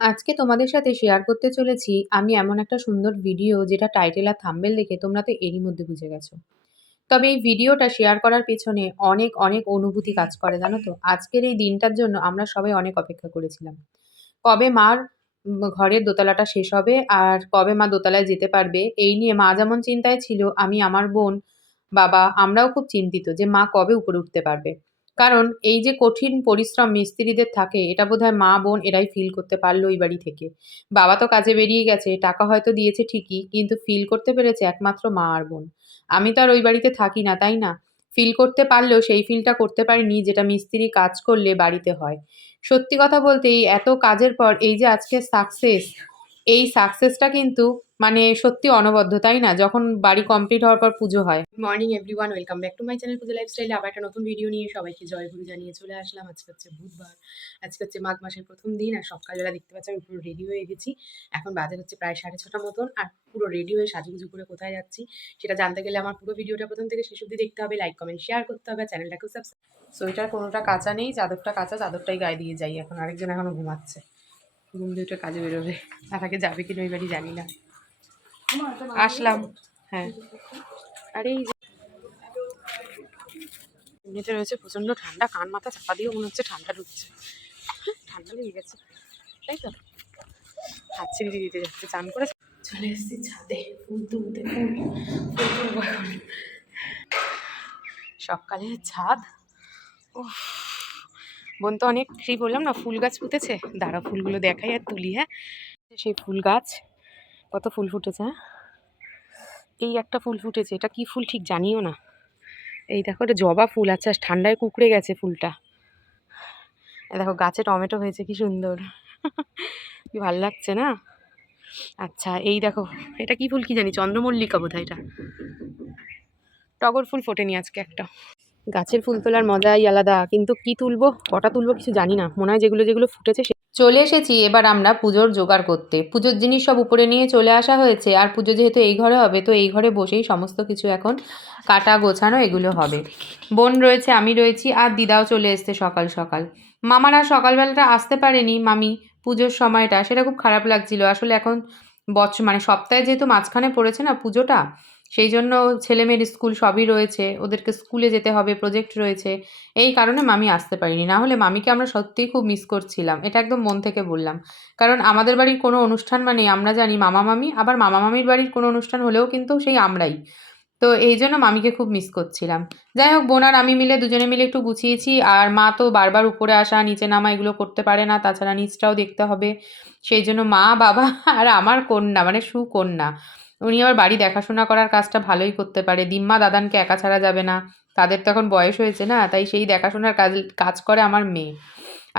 আজকে তোমাদের সাথে শেয়ার করতে চলেছি আমি এমন একটা সুন্দর ভিডিও যেটা টাইটেল আর থাম্বনেল দেখে তোমরা তো এরই মধ্যে বুঝে গেছো। তবে এই ভিডিওটা শেয়ার করার পেছনে অনেক অনেক অনুভূতি কাজ করে জানো তো। আজকের এই দিনটার জন্য আমরা সবাই অনেক অপেক্ষা করেছিলাম। কবে মার ঘরের দোতলাটা শেষ হবে আর কবে মা দোতলায় যেতে পারবে এই নিয়ে মা যেমন চিন্তায় ছিল, আমি, আমার বোন, বাবা আমরাও খুব চিন্তিত যে মা কবে উপরে উঠতে পারবে। কারণ এই যে কঠিন পরিশ্রম মিস্ত্রিদের থাকে এটা বোধহয় মা বোন এরাই ফিল করতে পারলো ওই বাড়ি থেকে। বাবা তো কাজে বেরিয়ে গেছে, টাকা হয়তো দিয়েছে ঠিকই, কিন্তু ফিল করতে পেরেছে একমাত্র মা আর বোন। আমি তো আর ওই বাড়িতে থাকি না, তাই না? ফিল করতে পারলেও সেই ফিলটা করতে পারিনি যেটা মিস্ত্রি কাজ করলে বাড়িতে হয়। সত্যি কথা বলতে এই এত কাজের পর এই যে আজকে সাকসেস, এই সাকসেসটা কিন্তু মানে সত্যি অনবদ্য, তাই না? যখন বাড়ি কমপ্লিট হওয়ার পর পুজো হয়। Morning everyone, welcome back to my channel পুজো লাইফস্টাইলে। আবার একটা নতুন ভিডিও নিয়ে সবাইকে জয়গুরু জানিয়ে চলে আসলাম। আজকে হচ্ছে বুধবার, আজকে হচ্ছে মাঘ মাসের প্রথম দিন। আর সকালবেলা দেখতে পাচ্ছি আমি পুরো রেডি হয়ে গেছি। এখন বাজে হচ্ছে প্রায় 6:30 মতন। আর পুরো রেডি হয়ে সাজুগুজু করে কোথায় যাচ্ছি সেটা জানতে গেলে আমার পুরো ভিডিওটা প্রথম থেকে শেষ অবধি দেখতে হবে, লাইক কমেন্ট শেয়ার করতে হবে, চ্যানেলটাকেও সাবস্ক্রাইব। সোয়েটার কোনোটা কাঁচা নেই, চাদরটা কাঁচা, চাদরটাই গায়ে দিয়ে যাই। এখন আরেকজন এখনো ঘুমাচ্ছে, ঘুম দিয়ে উঠে কাজে বেরোবে। আর আগে যাবে কিনা ওই বাড়ি জানি না। আসলাম। হ্যাঁ, আরে এই যে এমনিতে রয়েছে প্রচন্ড ঠান্ডা, কান মাথা চাপা দিয়েও মনে হচ্ছে ঠান্ডা ঢুকছে। ঠান্ডা লেগে গেছে, তাই তো। হাত ছিঁড়ি দিতে যাচ্ছে, চান করে চলে এসেছি ছাদে ফুল তুলতে। ফুল ফুল তুলবো এখন। সকালে ছাদ, ও বোন তো অনেক ফ্রি, বললাম না ফুল গাছ পুঁতেছে। দাঁড়া ফুলগুলো দেখাই আর তুলি। হ্যাঁ, সেই ফুল গাছ কত ফুল ফুটেছে। হ্যাঁ, এই একটা ফুল ফুটেছে, এটা কি ফুল ঠিক জানিও না। এই দেখো, এটা জবা ফুল। আচ্ছা, ঠান্ডায় কুঁকড়ে গেছে ফুলটা। দেখো গাছে টমেটো হয়েছে, কি সুন্দর। কি ভাল লাগছে না? আচ্ছা এই দেখো, এটা কি ফুল কি জানি, চন্দ্রমল্লিকা বোধহয় এটা। টগর ফুল ফোটেনি আজকে একটা। গাছের ফুল তোলার মজাই আলাদা, কিন্তু কি তুলবো, কটা তুলবো কিছু জানি না। মনে হয় যেগুলো যেগুলো ফুটেছে চলে এসেছি এবার আমরা পুজোর জোগাড় করতে। পুজোর জিনিস সব উপরে নিয়ে চলে আসা হয়েছে। আর পুজো যেহেতু এই ঘরে হবে, তো এই ঘরে বসেই সমস্ত কিছু এখন কাটা গোছানো এগুলো হবে। বোন রয়েছে, আমি রয়েছি, আর দিদাও চলে এসছে সকাল সকাল। মামারা সকালবেলাটা আসতে পারেনি, মামি পুজোর সময়টা, সেটা খুব খারাপ লাগছিল আসলে। এখন মানে সপ্তাহে যেহেতু মাঝখানে পড়েছে না পুজোটা, সেই জন্য ছেলেমেয়ের স্কুল সবই রয়েছে, ওদেরকে স্কুলে যেতে হবে, প্রজেক্ট রয়েছে, এই কারণে মামি আসতে পারিনি। না হলে মামিকে আমরা সত্যিই খুব মিস করছিলাম, এটা একদম মন থেকে বললাম। কারণ আমাদের বাড়ির কোনো অনুষ্ঠান মানে আমরা জানি মামা মামি, আবার মামা মামির বাড়ির কোনো অনুষ্ঠান হলেও কিন্তু সেই আমরাই। তো এই জন্য মামিকে খুব মিস করছিলাম। যাই হোক, বোন আর আমি মিলে দুজনে মিলে একটু গুছিয়েছি। আর মা তো বারবার উপরে আসা নিচে নামা এগুলো করতে পারে না, তাছাড়া নিচটাও দেখতে হবে। সেই জন্য মা, বাবা আর আমার কন্যা মানে সুকন্যা, উনি আবার বাড়ি দেখাশোনা করার কাজটা ভালোই করতে পারে। দিম্মা দাদানকে একা ছাড়া যাবে না, তাদের তো এখন বয়স হয়েছে না, তাই সেই দেখাশোনার কাজ কাজ করে আমার মেয়ে।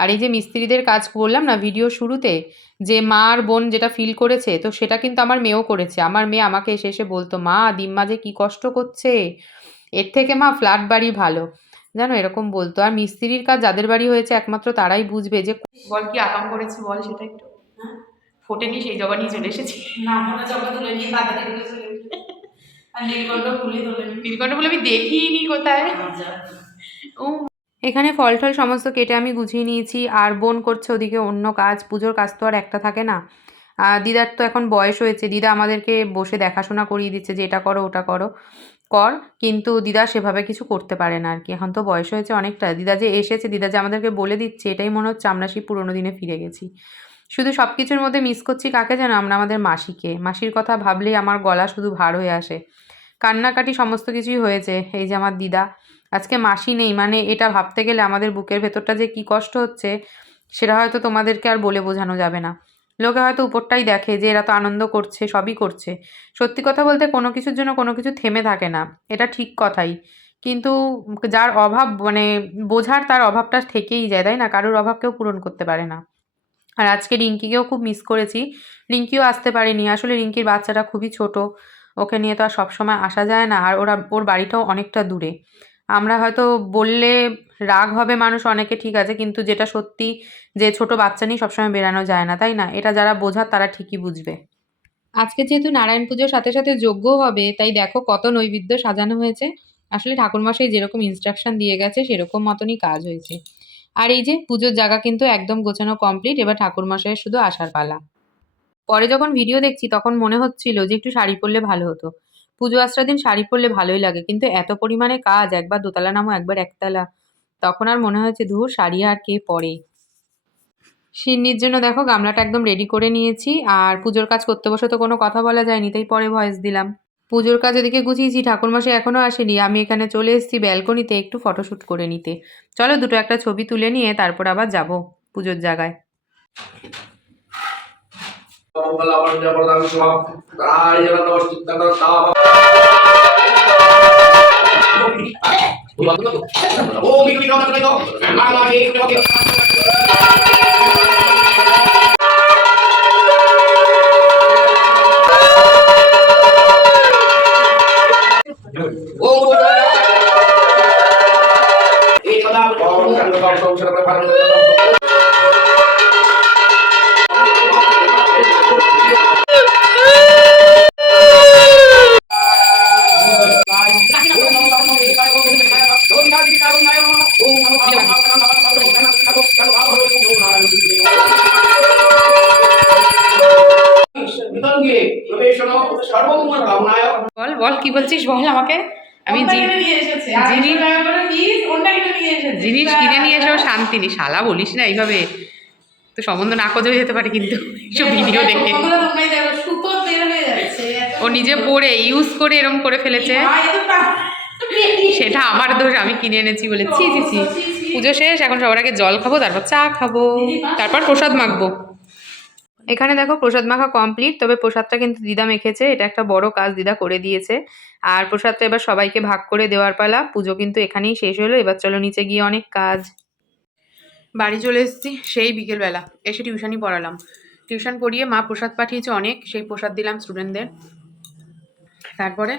আর এই যে মিস্ত্রিদের কাজ বললাম না ভিডিও শুরুতে, যে মা আর বোন যেটা ফিল করেছে, তো সেটা কিন্তু আমার মেয়েও করেছে। আমার মেয়ে আমাকে এসে এসে বলতো, মা দিম্মা যে কি কষ্ট করছে, এর থেকে মা ফ্ল্যাট বাড়ি ভালো, জানো এরকম বলতো। আর মিস্ত্রির কাজ যাদের বাড়ি হয়েছে একমাত্র তারাই বুঝবে যে বল কি আকাম করেছি, বল সেটা একটু। ফোটেনি সেই জবা নিয়ে চলে এসেছি। না ফোটা জবা তুলে নিয়ে বাজারে দিয়ে চলে এসেছি। আর নীলকণ্ঠ ফুলই তোলে, নীলকণ্ঠ ফুল আমি দেখিনি কোথায়। ও, এখানে ফল টল সমস্ত কেটে আমি গুছিয়ে নিয়েছি। আর বোন করছে ওদিকে অন্য কাজ, পুজোর কাজ তো আর একটা থাকে না। দিদার তো এখন বয়স হয়েছে, দিদা আমাদেরকে বসে দেখাশোনা করিয়ে দিচ্ছে যে এটা করো ওটা করো কর, কিন্তু দিদা সেভাবে কিছু করতে পারে না আর কি। এখন তো বয়স হয়েছে অনেকটা। দিদা যে এসেছে, দিদা যে আমাদেরকে বলে দিচ্ছে, এটাই মনে হচ্ছে আমরা সেই পুরোনো দিনে ফিরে গেছি। শুধু সব কিছুর মধ্যে মিস করছি কাকে যেন, আমরা আমাদের মাসিকে। মাসির কথা ভাবলেই আমার গলা শুধু ভার হয়ে আসে। কান্নাকাটি সমস্ত কিছুই হয়েছে। এই যে আমার দিদা, আজকে মাসি নেই, মানে এটা ভাবতে গেলে আমাদের বুকের ভেতরটা যে কি কষ্ট হচ্ছে সেটা হয়তো তোমাদেরকে আর বলে বোঝানো যাবে না। লোকে হয়তো উপরটাই দেখে যে এরা তো আনন্দ করছে, সবই করছে। সত্যি কথা বলতে কোনো কিছুর জন্য কোনো কিছু থেমে থাকে না, এটা ঠিক কথাই। কিন্তু যার অভাব মানে বোঝার, তার অভাবটা থেকেই যায়, তাই না? কারোর অভাব কেউ পূরণ করতে পারে না। আর আজকে রিঙ্কিকেও খুব মিস করেছি। রিঙ্কিও আসতে পারেনি, আসলে রিঙ্কির বাচ্চাটা খুবই ছোট, ওকে নিয়ে তো আর সবসময় আসা যায় না। আর ওর বাড়িটাও অনেকটা দূরে। আমরা হয়তো বললে রাগ হবে মানুষ অনেকে, ঠিক আছে, কিন্তু যেটা সত্যি যে ছোট বাচ্চা নিয়ে সবসময় বেরানো যায় না, তাই না? এটা যারা বোঝার তারা ঠিকই বুঝবে। আজকে যেহেতু নারায়ণ পুজোর সাথে সাথে যজ্ঞও হবে, তাই দেখো কত নৈবেদ্য সাজানো হয়েছে। আসলে ঠাকুরমশাই যেরকম ইনস্ট্রাকশন দিয়ে গেছে সেরকম মতনই কাজ হয়েছে। আর এই যে পুজোর জায়গা কিন্তু একদম গোছানো কমপ্লিট, এবার ঠাকুরমশাইয়ের শুধু আসার পালা। পরে যখন ভিডিও দেখছি তখন মনে হচ্ছিল যে একটু শাড়ি পরলে ভালো হতো। পুজো আশ্রার দিন শাড়ি পরলে ভালোই লাগে, কিন্তু এত পরিমাণে কাজ, একবার দোতলা নামো একবার একতলা, তখন আর মনে হয়েছে ধুর শাড়ি আর কে পরে। সিন্নির জন্য দেখো গামলাটা একদম রেডি করে নিয়েছি, আর পুজোর কাজ করতে বসে তো কোনো কথা বলা যায়নি, তাই পরে ভয়েস দিলাম। পুজোর কাজ এদিকে গুছিয়েছি, ঠাকুরমশাই এখনো আসেনি, আমি এখানে চলে এসেছি ব্যালকনিতে একটু ফটোশ্যুট করে নিতে। চলো দুটো একটা ছবি তুলে নিয়ে তারপর আবার যাব পুজোর জায়গায়। বল বল কি বলছিস বল আমাকে। আমি জিনিস কিনে নিয়ে এসেও শান্তি নেই, শালা বলিস না এইভাবে, তো সম্বন্ধ না খোঁজও যেতে পারে কিন্তু এইসব ভিডিও দেখে। ও নিজে পরে ইউজ করে এরকম করে ফেলেছে, সেটা আমার দোষ, আমি কিনে এনেছি বলে। ছি ছি ছি। পুজো শেষ, এখন সবার আগে জল খাবো, তারপর চা খাবো, তারপর প্রসাদ মাখবো। এখানে দেখো প্রসাদ মাখা কমপ্লিট, তবে প্রসাদটা কিন্তু দিদা মেখেছে, এটা একটা বড় কাজ দিদা করে দিয়েছে। আর প্রসাদটা এবার সবাইকে ভাগ করে দেওয়ার পালা। পুজো কিন্তু এখানেই শেষ হলো, এবার চলো নিচে গিয়ে অনেক কাজ। বাড়ি চলে এসেছি সেই বিকেলবেলা, এসে টিউশনই পড়ালাম। টিউশন পড়িয়ে মা প্রসাদ পাঠিয়েছে অনেক, সেই প্রসাদ দিলাম স্টুডেন্টদের। তারপরে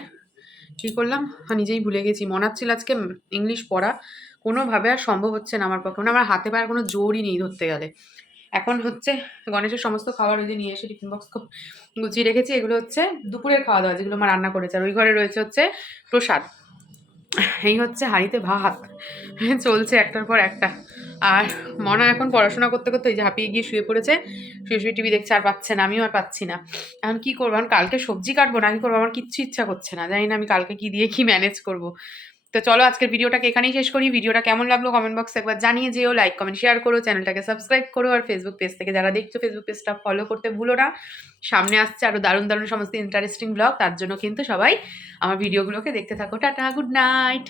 কী করলাম নিজেই ভুলে গেছি, মনে হচ্ছিল আজকে ইংলিশ পড়া কোনোভাবে আর সম্ভব হচ্ছে না আমার পক্ষে, মানে আমার হাতে পায়ে কোনো জোরই নেই ধরতে গেলে। এখন হচ্ছে গণেশের সমস্ত খাবার ওই যে নিয়ে এসে টিফিন বক্স গুছিয়ে রেখেছি, এগুলো হচ্ছে দুপুরের খাওয়া দাওয়া যেগুলো আমার রান্না করেছে, আর ওই ঘরে রয়েছে হচ্ছে প্রসাদ। এই হচ্ছে হাঁড়িতে ভাত চলছে একটার পর একটা। আর মনা এখন পড়াশোনা করতে করতে ওই যে হাঁপিয়ে গিয়ে শুয়ে পড়েছে, শুয়ে শুয়ে টিভি দেখছে, আর পাচ্ছে না, আমিও আর পাচ্ছি না। এখন কী করবো, এখন কালকে সবজি কাটবো না কি করবো, আমার কিচ্ছু ইচ্ছা করছে না, জানি না আমি কালকে কি দিয়ে কি ম্যানেজ করবো। তো চলো আজকের ভিডিওটাকে এখানেই শেষ করি। ভিডিওটা কেমন লাগলো কমেন্ট বক্সে একবার জানিয়ে যেও, লাইক কমেন্ট শেয়ার করো, চ্যানেলটাকে সাবস্ক্রাইব করো, আর ফেসবুক পেজ থেকে যারা দেখছো ফেসবুক পেজটা ফলো করতে ভুলো না। সামনে আসছে আরও দারুণ দারুণ সমস্ত ইন্টারেস্টিং ব্লগ, তার জন্য কিন্তু সবাই আমার ভিডিওগুলোকে দেখতে থাকো। Tata, good night.